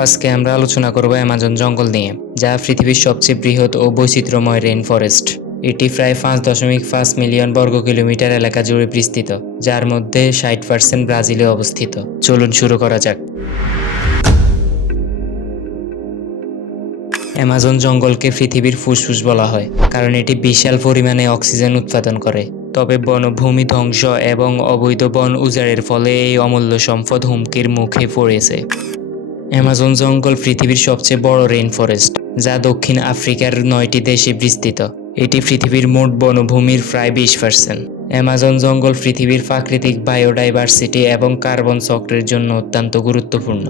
আজকে আমরা আলোচনা করব অ্যামাজন জঙ্গল নিয়ে, যা পৃথিবীর সবচেয়ে বৃহৎ ও বৈচিত্র্যময় রেইন ফরেস্ট এটি প্রায় পাঁচ দশমিক পাঁচ মিলিয়ন বর্গ কিলোমিটার এলাকা জুড়ে বিস্তৃত, যার মধ্যে ষাট পার্সেন্ট ব্রাজিলে অবস্থিত। চলুন শুরু করা যাক। অ্যামাজন জঙ্গলকে পৃথিবীর ফুসফুস বলা হয়, কারণ এটি বিশাল পরিমাণে অক্সিজেন উৎপাদন করে। তবে বনভূমি ধ্বংস এবং অবৈধ বন উজাড়ের ফলে এই অমূল্য সম্পদ হুমকির মুখে পড়েছে। অ্যামাজন জঙ্গল পৃথিবীর সবচেয়ে বড় রেইন ফরেস্ট যা দক্ষিণ আফ্রিকার নয়টি দেশে বিস্তৃত। এটি পৃথিবীর মোট বনভূমির প্রায় বিশ পার্সেন্ট অ্যামাজন জঙ্গল পৃথিবীর প্রাকৃতিক বায়োডাইভার্সিটি এবং কার্বন চক্রের জন্য অত্যন্ত গুরুত্বপূর্ণ।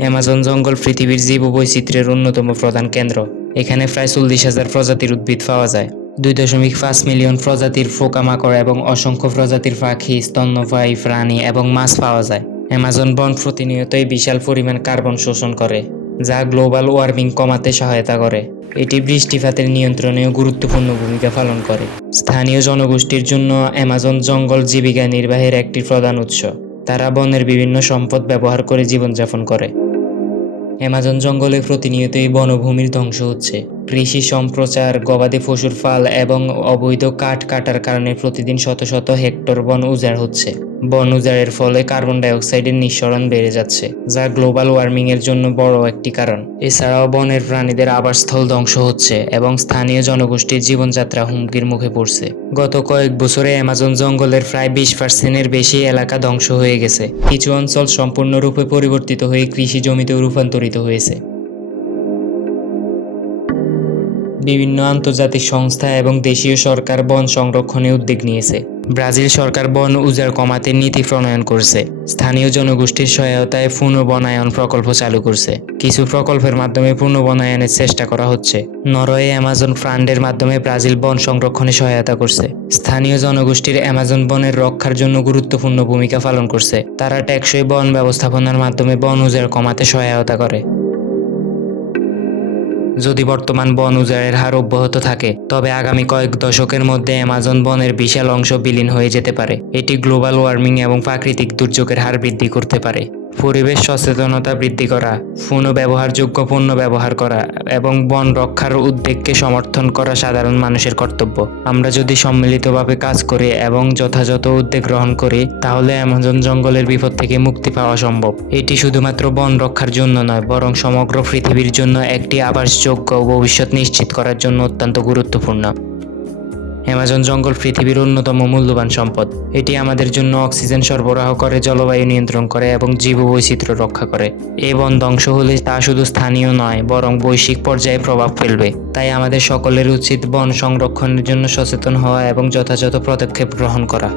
অ্যামাজন জঙ্গল পৃথিবীর জীববৈচিত্র্যের অন্যতম প্রধান কেন্দ্র। এখানে প্রায় চল্লিশ হাজার প্রজাতির উদ্ভিদ পাওয়া যায়। দুই দশমিক পাঁচ মিলিয়ন প্রজাতির পোকামাকড় এবং অসংখ্য প্রজাতির পাখি, স্তন্যপায়ী প্রাণী এবং মাছ পাওয়া যায়। অ্যামাজন বন প্রতিনিয়তই বিশাল পরিমাণ কার্বন শোষণ করে, যা গ্লোবাল ওয়ার্মিং কমাতে সহায়তা করে। এটি বৃষ্টিপাতের নিয়ন্ত্রণেও গুরুত্বপূর্ণ ভূমিকা পালন করে। স্থানীয় জনগোষ্ঠীর জন্য অ্যামাজন জঙ্গল জীবিকা নির্বাহের একটি প্রধান উৎস। তারা বনের বিভিন্ন সম্পদ ব্যবহার করে জীবনযাপন করে। অ্যামাজন জঙ্গলে প্রতিনিয়তই বনভূমির ধ্বংস হচ্ছে। কৃষি সম্প্রচার, গবাদি পশুর ফাল এবং অবৈধ কাঠ কাটার কারণে প্রতিদিন শত শত হেক্টর বন উজাড় হচ্ছে। বন উজাড়ের ফলে কার্বন ডাইঅক্সাইডের নিঃসরণ বেড়ে যাচ্ছে, যা গ্লোবাল ওয়ার্মিং এর জন্য বড় একটি কারণ। এছাড়াও বনের প্রাণীদের আবাসস্থল ধ্বংস হচ্ছে এবং স্থানীয় জনগোষ্ঠীর জীবনযাত্রা হুমকির মুখে পড়ছে। গত কয়েক বছরে অ্যামাজন জঙ্গলের প্রায় বিশ পার্সেন্টের বেশি এলাকা ধ্বংস হয়ে গেছে। কিছু অঞ্চল সম্পূর্ণরূপে পরিবর্তিত হয়ে কৃষি জমিতে রূপান্তরিত হয়েছে। বিভিন্ন আন্তর্জাতিক সংস্থা এবং দেশীয় সরকার বন সংরক্ষণে উদ্যোগ নিয়েছে। ব্রাজিল সরকার বন উজাড় কমাতে নীতি প্রণয়ন করছে। স্থানীয় জনগোষ্ঠীর সহায়তায় পুনর্বনায়ন প্রকল্প চালু করছে। কিছু প্রকল্পের মাধ্যমে পুনর্বনায়নের চেষ্টা করা হচ্ছে। নরওয়ে অ্যামাজন ফান্ডের মাধ্যমে ব্রাজিল বন সংরক্ষণে সহায়তা করছে। স্থানীয় জনগোষ্ঠীর অ্যামাজন বনের রক্ষার জন্য গুরুত্বপূর্ণ ভূমিকা পালন করছে। তারা টেকসই বন ব্যবস্থাপনার মাধ্যমে বন উজাড় কমাতে সহায়তা করে। যদি বর্তমান বন উজাড়ের হার অব্যাহত থাকে, তবে আগামী কয়েক দশকের মধ্যে অ্যামাজন বনের বিশাল অংশ বিলীন হয়ে যেতে পারে। এটি গ্লোবাল ওয়ার্মিং এবং প্রাকৃতিক দুর্যোগের হার বৃদ্ধি করতে পারে। পরিবেশ সচেতনতা বৃদ্ধি করা পুনঃব্যবহারযোগ্য পণ্য ব্যবহার করা এবং বন রক্ষার উদ্যোগকে সমর্থন করা সাধারণ মানুষের কর্তব্য। আমরা যদি সম্মিলিতভাবে কাজ করি এবং যথাযথ উদ্যোগ গ্রহণ করি, তাহলে অ্যামাজন জঙ্গলের বিপদ থেকে মুক্তি পাওয়া সম্ভব। এটি শুধুমাত্র বন রক্ষার জন্য নয়, বরং সমগ্র পৃথিবীর জন্য একটি আবাসযোগ্য ভবিষ্যৎ নিশ্চিত করার জন্য অত্যন্ত গুরুত্বপূর্ণ। অ্যামাজন জঙ্গল পৃথিবীর অন্যতম মূল্যবান সম্পদ। এটি আমাদের জন্য অক্সিজেন সরবরাহ করে, জলবায়ু নিয়ন্ত্রণ করে এবং জীববৈচিত্র্য রক্ষা করে। এ বন ধ্বংস হলে তা শুধু স্থানীয় নয়, বরং বৈশ্বিক পর্যায়ে প্রভাব ফেলবে। তাই আমাদের সকলের উচিত বন সংরক্ষণের জন্য সচেতন হওয়া এবং যথাযথ পদক্ষেপ গ্রহণ করা।